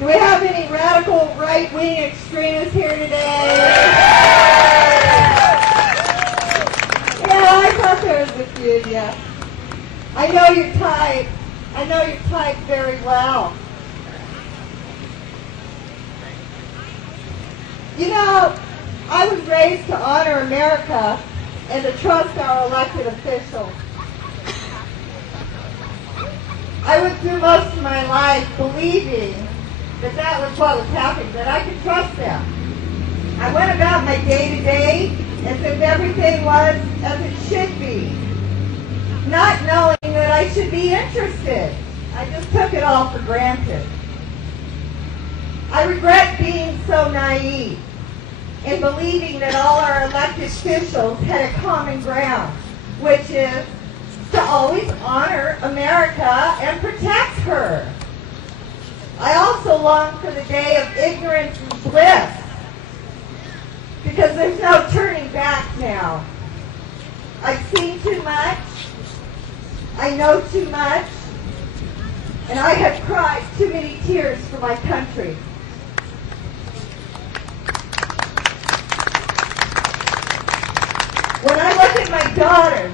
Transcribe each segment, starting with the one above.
Do we have any radical right-wing extremists here today? Yeah, I thought there was a few of you. I know your type. I know your type very well. You know, I was raised to honor America and to trust our elected officials. I went through most of my life believing that that was what was happening, that I could trust them. I went about my day-to-day as if everything was as it should be, not knowing that I should be interested. I just took it all for granted. I regret being so naive in believing that all our elected officials had a common ground, which is to always honor America and protect her. I also long for the day of ignorance and bliss, because there's no turning back now. I've seen too much, I know too much, and I have cried too many tears for my country. When I look at my daughter,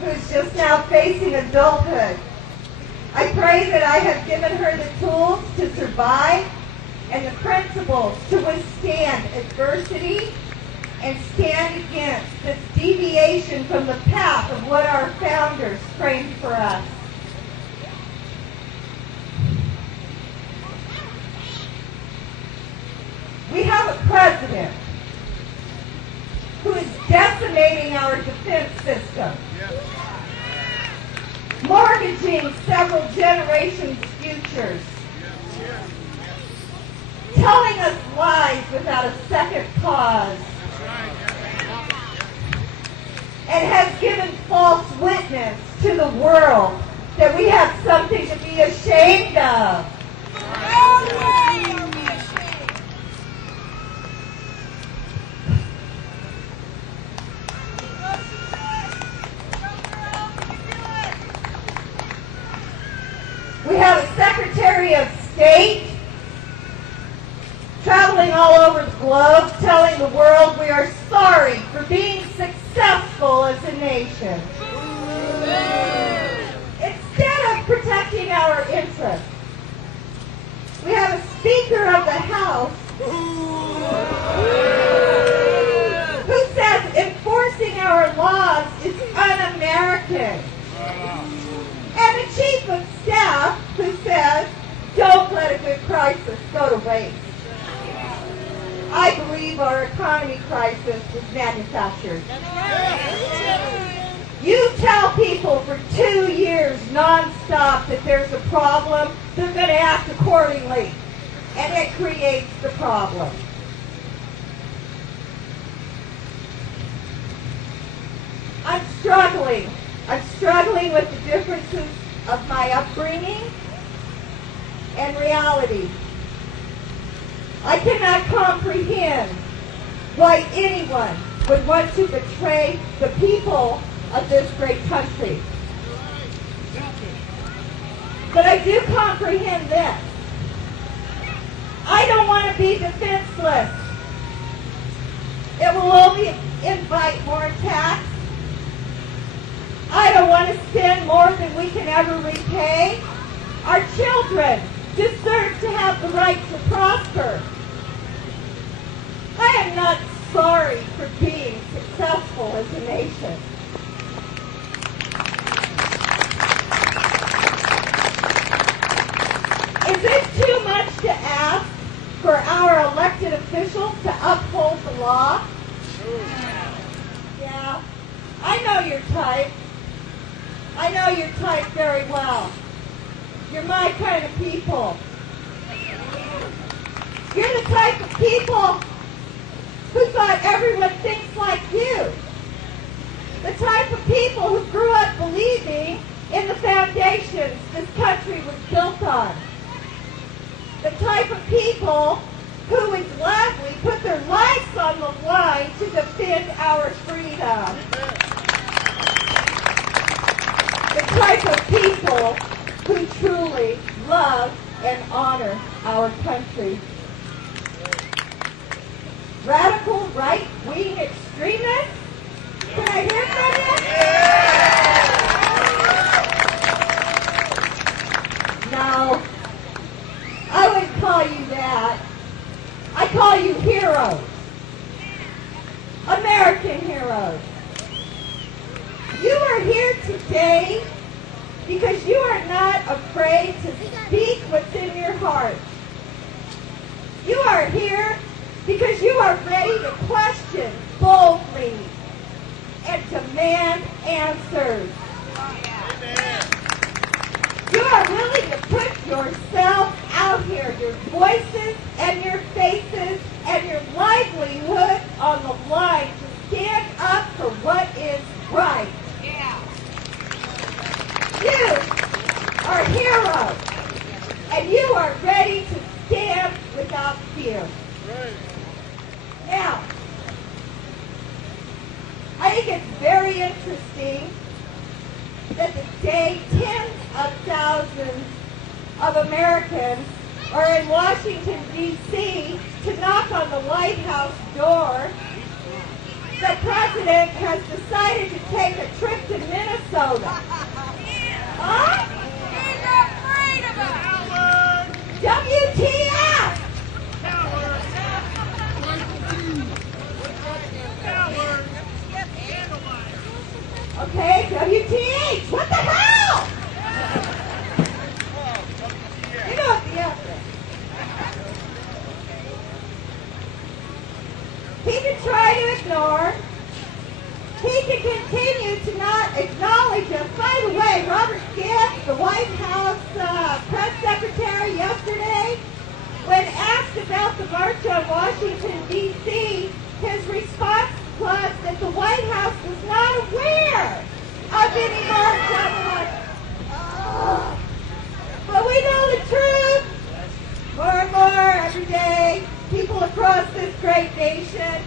who's just now facing adulthood, I pray that I have given her the tools to survive and the principles to withstand adversity and stand against this deviation from the path of what our founders framed for us. We have a president who is decimating our defense system, mortgaging several generations' futures, telling us lies without a second pause, and has given false witness to the world that we have something to be ashamed of. We have a Secretary of State traveling all over the globe telling the world we are sorry for being successful as a nation. Instead of protecting our interests, we have a Speaker of the House who says enforcing our laws is un-American. And a Chief of Staff who says, don't let a good crisis go to waste. I believe our economy crisis is manufactured. You tell people for 2 years nonstop that there's a problem, they're going to act accordingly. And it creates the problem. I'm struggling with the differences of my upbringing and reality. I cannot comprehend why anyone would want to betray the people of this great country. But I do comprehend this. I don't want to be defenseless. It will only invite more attacks. I don't want to spend more than we can ever repay. Our children deserve to have the right to prosper. I am not sorry for being successful as a nation. Is it too much to ask for our elected officials to uphold the law? Yeah, I know your type. I know your type very well. You're my kind of people. You're the type of people who thought everyone thinks like you. The type of people who grew up believing in the foundations this country was built on. The type of people who would gladly put their lives on the line to defend our freedom. The type of people who truly love and honor our country. Radical right-wing extremists? Can I hear from you? No, I wouldn't call you that. I call you heroes. American heroes. You are here today because you are not afraid to speak what's in your heart. You are here because you are ready to question boldly and demand answers. You are willing to put yourself out here, your voices and your faces and your livelihood on the line to stand up for what is right. You are heroes, and you are ready to stand without fear. Now, I think it's very interesting that today tens of thousands of Americans are in Washington, D.C. to knock on the White House door. The president has decided to take a trip to Minnesota. Huh? He's afraid of us! WTF! Okay, WTH! What the hell? You know what the F is. He can try to ignore. He can continue to not acknowledge us. By the way, Robert Gibbs, the White House press secretary yesterday, when asked about the march on Washington, D.C., his response was that the White House was not aware of any march on Washington. But we know the truth. More and more every day, people across this great nation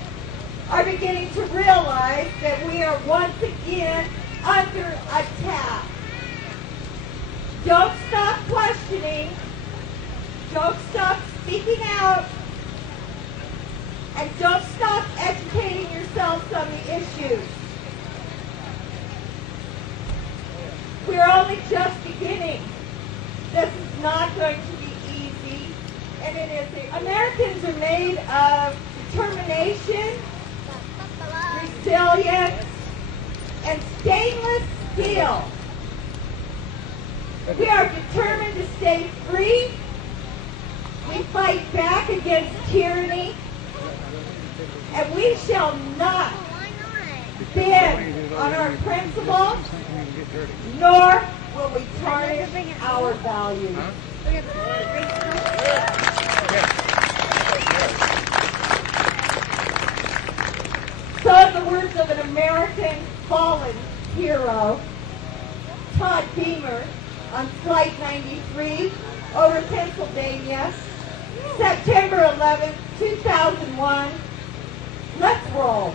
are beginning to realize that we are once again under attack. Don't stop questioning. Don't stop speaking out. And don't stop educating yourselves on the issues. We're only just beginning. This is not going to be easy. And it isn't. Americans are made of determination, resilience, and stainless steel. We are determined to stay free. We fight back against tyranny. And we shall not bend on our principles, nor will we tarnish our values. So in the words of an American fallen hero, Todd Beamer, on Flight 93 over Pennsylvania, September 11, 2001, let's roll.